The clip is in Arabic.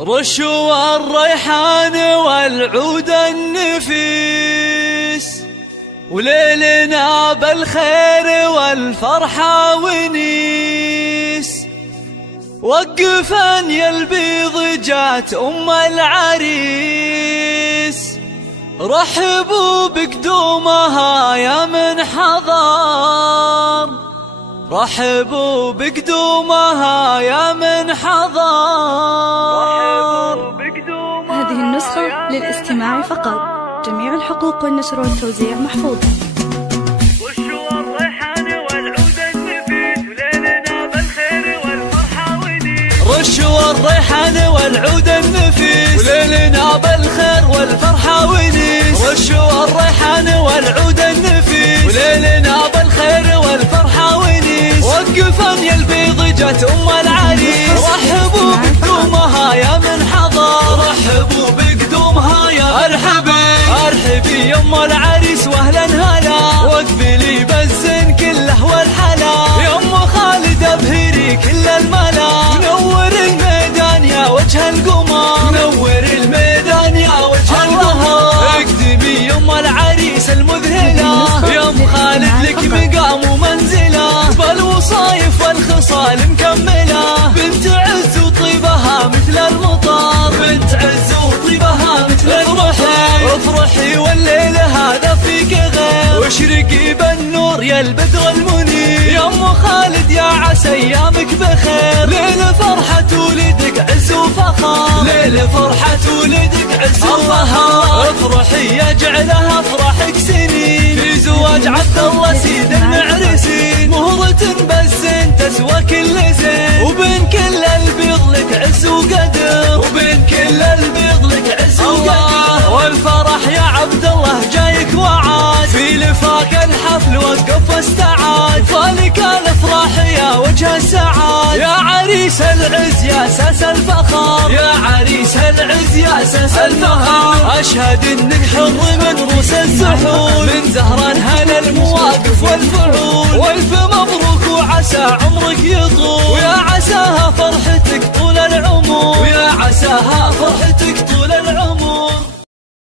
رشوا الريحان والعود النفيس، وليلنا بالخير والفرحة ونيس. وقفا يا البيض جات أم العريس، رحبوا بقدومها يا من حضر، رحبوا بقدومها يا من حضر. هذه النسخة للاستماع فقط، جميع الحقوق والنشر والتوزيع محفوظة. رشوا الريحان والعود النفيس، وليلنا بالخير والفرحة ونيس. رشوا الريحان والعود النفيس، وليلنا بالخير والفرحة ونيس. رشوا الريحان والعود النفيس، وليلنا بالخير والفرحة ونيس. وقفا يا البيض جات أم العريس، رحبوا بقدومها يا من حضر، رحبوا بقدومها يا ارحبي يا ام العريس واهلا هلا، واقبلي بالزين كله والحلا. يا ام خالد ابهري كل الملا، نور الميدان يا وجه القمر، نور الميدان يا وجه القمر. اقدمي يا ام العريس المذهله، يا ام خالد لك مقام ومنزله، بالوصايف والخصال مكمله. بنت عز وطيبها مثل المطر، بنت عز وطيبها مثل المطر. افرحي والليل هذا فيك غير، واشرقي بالنور يا البدر المنير. يا ام خالد يا عسى ايامك بخير، ليل فرحة ولدك عز وفخر، ليل فرحة ولدك عز وفخر. افرحي يجعلها افراحك سنين، في زواج عبد الله سيد المعرسين. مهرة بالزين تسوى كل زين، وبين كل البيض لك عز وقدر، وبين كل البيض لك عز وقدر. والفرح يا عبد الله جايك وعاد، في لفاك الحفل وقف واستعاد. فالك الافراح يا وجه السعاد، يا عريس العز يا ساس الفخر، يا عريس العز يا ساس الفخر. اشهد انك حر من روس الزحول، من زهران هلا المواقف والفعول. والف مبروك وعسى عمرك يطول، ويا عساها فرحتك طول العمر، ويا عساها فرحتك طول العمر.